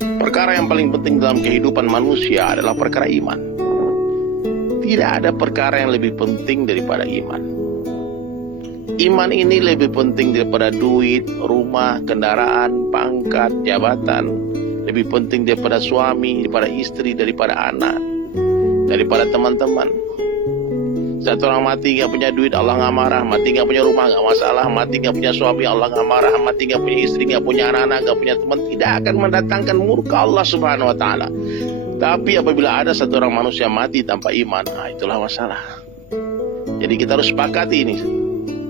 Perkara yang paling penting dalam kehidupan manusia adalah perkara iman. Tidak ada perkara yang lebih penting daripada iman. Iman ini lebih penting daripada duit, rumah, kendaraan, pangkat, jabatan. Lebih penting daripada suami, daripada istri, daripada anak, daripada teman-teman. Satu orang mati gak punya duit, Allah gak marah. Mati gak punya rumah, gak masalah. Mati gak punya suami, Allah gak marah. Mati gak punya istri, gak punya anak-anak, gak punya teman, tidak akan mendatangkan murka Allah subhanahu wa ta'ala. Tapi apabila ada satu orang manusia mati tanpa iman, itulah masalah. Jadi kita harus sepakati ini.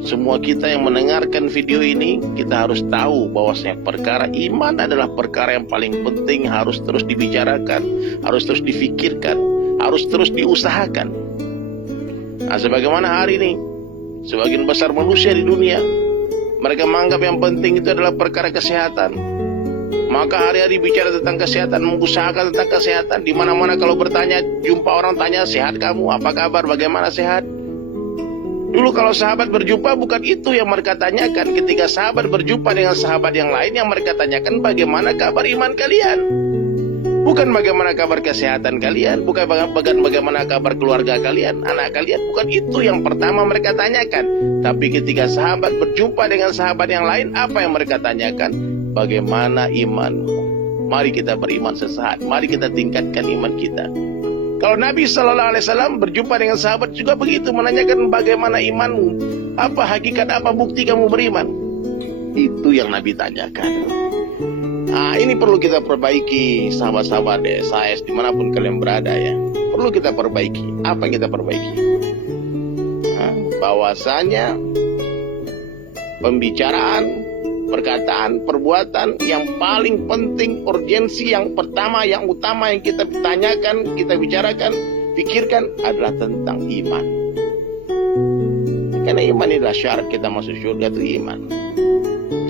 Semua kita yang mendengarkan video ini, kita harus tahu bahwasanya perkara iman adalah perkara yang paling penting, harus terus dibicarakan, harus terus difikirkan, harus terus diusahakan. Nah, sebagaimana hari ini sebagian besar manusia di dunia, mereka menganggap yang penting itu adalah perkara kesehatan. Maka hari-hari bicara tentang kesehatan, mengusahakan tentang kesehatan. Di mana-mana kalau bertanya, jumpa orang tanya, sehat kamu, apa kabar, bagaimana sehat? Dulu kalau sahabat berjumpa, bukan itu yang mereka tanyakan. Ketika sahabat berjumpa dengan sahabat yang lain, yang mereka tanyakan bagaimana kabar iman kalian. Bukan bagaimana kabar kesehatan kalian, bukan bagaimana kabar keluarga kalian, anak kalian. Bukan itu yang pertama mereka tanyakan. Tapi ketika sahabat berjumpa dengan sahabat yang lain, apa yang mereka tanyakan? Bagaimana imanmu? Mari kita beriman sesaat. Mari kita tingkatkan iman kita. Kalau Nabi SAW berjumpa dengan sahabat juga begitu, menanyakan bagaimana imanmu, apa hakikat, apa bukti kamu beriman. Itu yang Nabi tanyakan. Nah, ini perlu kita perbaiki, sahabat-sahabat SAS dimanapun kalian berada ya. Perlu kita perbaiki. Apa yang kita perbaiki? Nah, bahwasanya pembicaraan, perkataan, perbuatan yang paling penting, urgensi yang pertama, yang utama yang kita tanyakan, kita bicarakan, pikirkan adalah tentang iman. Karena iman adalah syarat kita masuk surga, itu iman.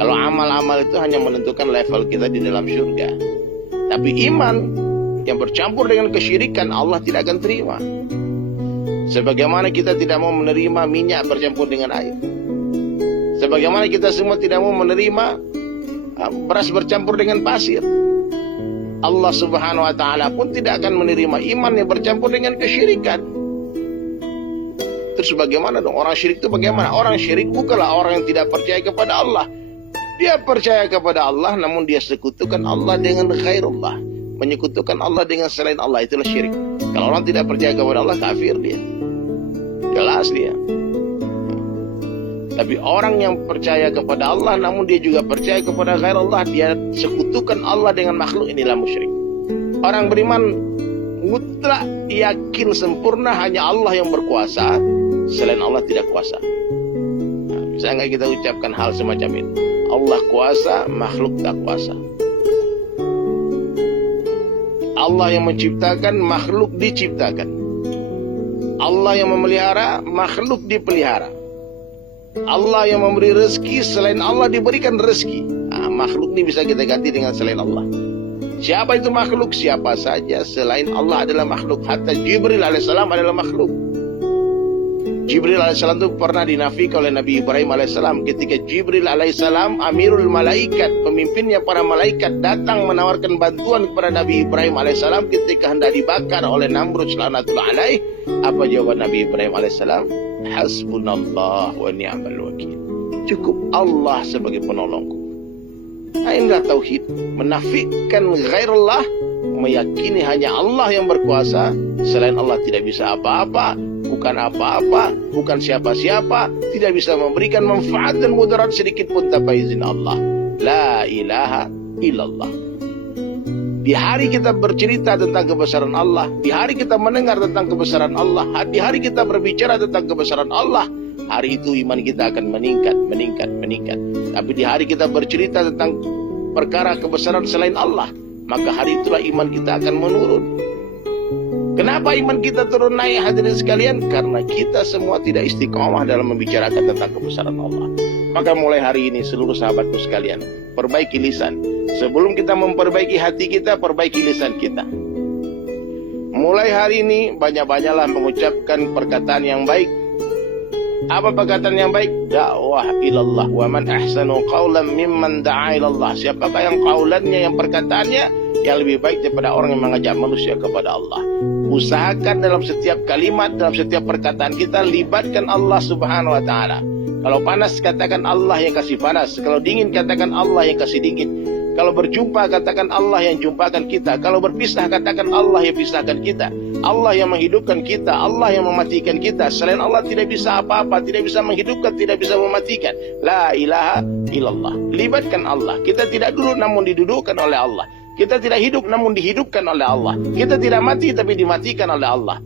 Kalau amal-amal itu hanya menentukan level kita di dalam surga. Tapi iman yang bercampur dengan kesyirikan, Allah tidak akan terima. Sebagaimana kita tidak mau menerima minyak bercampur dengan air. Sebagaimana kita semua tidak mau menerima beras bercampur dengan pasir. Allah subhanahu wa ta'ala pun tidak akan menerima iman yang bercampur dengan kesyirikan. Terus bagaimana dong? Orang syirik itu bagaimana? Orang syirik bukanlah orang yang tidak percaya kepada Allah. Dia percaya kepada Allah, namun dia sekutukan Allah dengan ghairullah. Menyekutukan Allah dengan selain Allah, itulah syirik. Kalau orang tidak percaya kepada Allah, kafir dia. Jelas dia. Tapi orang yang percaya kepada Allah, namun dia juga percaya kepada ghairullah, dia sekutukan Allah dengan makhluk, inilah musyrik. Orang beriman mutlak yakin sempurna hanya Allah yang berkuasa, selain Allah tidak kuasa. Nah, bisa nggak kita ucapkan hal semacam itu? Allah kuasa, makhluk tak kuasa. Allah yang menciptakan, makhluk diciptakan. Allah yang memelihara, makhluk dipelihara. Allah yang memberi rezeki, selain Allah diberikan rezeki. Nah, makhluk ini bisa kita ganti dengan selain Allah. Siapa itu makhluk? Siapa saja selain Allah adalah makhluk. Hatta Jibril alaihissalam adalah makhluk. Jibril alaihissalam itu pernah dinafikan oleh Nabi Ibrahim alaihissalam. Ketika Jibril alaihissalam, amirul malaikat, pemimpinnya para malaikat, datang menawarkan bantuan kepada Nabi Ibrahim alaihissalam ketika hendak dibakar oleh Namrud laknatullah alaih. Apa jawaban Nabi Ibrahim alaihissalam? Hasbunallah wa ni'mal wakil. Cukup Allah sebagai penolongku. Nah, inilah tauhid. Menafikan ghairullah, meyakini hanya Allah yang berkuasa, selain Allah tidak bisa apa-apa, bukan apa-apa, bukan siapa-siapa, tidak bisa memberikan manfaat dan mudarat sedikit pun tanpa izin Allah. La ilaha illallah. Di hari kita bercerita tentang kebesaran Allah, di hari kita mendengar tentang kebesaran Allah, di hari kita berbicara tentang kebesaran Allah, hari itu iman kita akan meningkat. Tapi di hari kita bercerita tentang perkara kebesaran selain Allah, maka hari itulah iman kita akan menurun. Kenapa iman kita turun naik, hadirin sekalian? Karena kita semua tidak istiqomah dalam membicarakan tentang kebesaran Allah. Maka mulai hari ini seluruh sahabatku sekalian, perbaiki lisan. Sebelum kita memperbaiki hati kita, perbaiki lisan kita. Mulai hari ini banyak-banyaklah mengucapkan perkataan yang baik. Apa perkataan yang baik? Dakwah ilallah. Wa man ahsanu qawlan mimman da'a ilallah. Siapakah yang qawlannya, yang perkataannya yang lebih baik daripada orang yang mengajak manusia kepada Allah. Usahakan dalam setiap kalimat, dalam setiap perkataan kita, libatkan Allah Subhanahu wa Ta'ala. Kalau panas, katakan Allah yang kasih panas. Kalau dingin, katakan Allah yang kasih dingin. Kalau berjumpa, katakan Allah yang jumpakan kita. Kalau berpisah, katakan Allah yang pisahkan kita. Allah yang menghidupkan kita, Allah yang mematikan kita. Selain Allah tidak bisa apa-apa, tidak bisa menghidupkan, tidak bisa mematikan. La ilaha illallah. Libatkan Allah. Kita tidak duduk namun didudukkan oleh Allah. Kita tidak hidup namun dihidupkan oleh Allah. Kita tidak mati tapi dimatikan oleh Allah.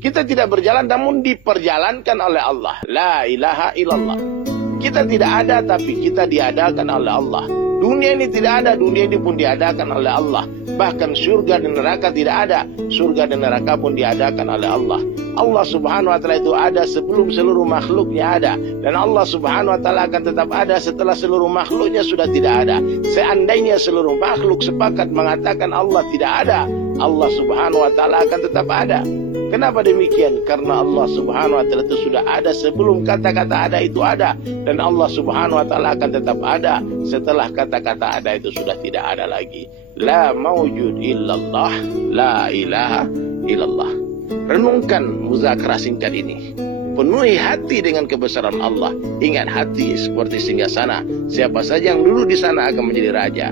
Kita tidak berjalan namun diperjalankan oleh Allah. La ilaha illallah. Kita tidak ada tapi kita diadakan oleh Allah. Dunia ini tidak ada, dunia ini pun diadakan oleh Allah. Bahkan surga dan neraka tidak ada, surga dan neraka pun diadakan oleh Allah. Allah Subhanahu wa Ta'ala itu ada sebelum seluruh makhluknya ada. Dan Allah Subhanahu wa Ta'ala akan tetap ada setelah seluruh makhluknya sudah tidak ada. Seandainya seluruh makhluk sepakat mengatakan Allah tidak ada, Allah Subhanahu wa Ta'ala akan tetap ada. Kenapa demikian? Karena Allah Subhanahu wa Ta'ala itu sudah ada sebelum kata-kata ada itu ada. Dan Allah Subhanahu wa Ta'ala akan tetap ada setelah kata-kata ada itu sudah tidak ada lagi. La mawjud illallah, la ilaha illallah. Renungkan muzakarah singkat ini. Penuhi hati dengan kebesaran Allah. Ingat, hati seperti singgasana. Siapa saja yang duduk di sana akan menjadi raja.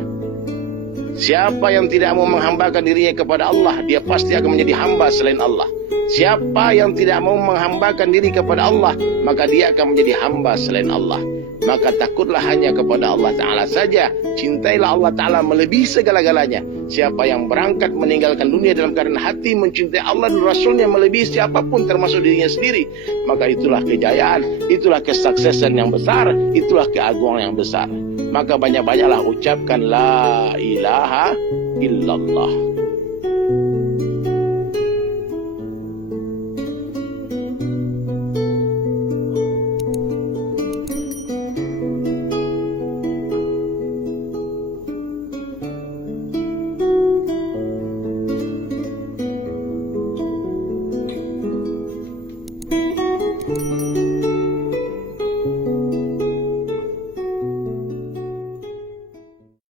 Siapa yang tidak mau menghambakan dirinya kepada Allah, dia pasti akan menjadi hamba selain Allah. Siapa yang tidak mau menghambakan diri kepada Allah, maka dia akan menjadi hamba selain Allah. Maka takutlah hanya kepada Allah Ta'ala saja. Cintailah Allah Ta'ala melebihi segala-galanya. Siapa yang berangkat meninggalkan dunia dalam keadaan hati mencintai Allah dan Rasulnya melebihi siapapun termasuk dirinya sendiri, maka itulah kejayaan, itulah kesuksesan yang besar, itulah keagungan yang besar. Maka banyak-banyaklah ucapkan la ilaha illallah. Thank you.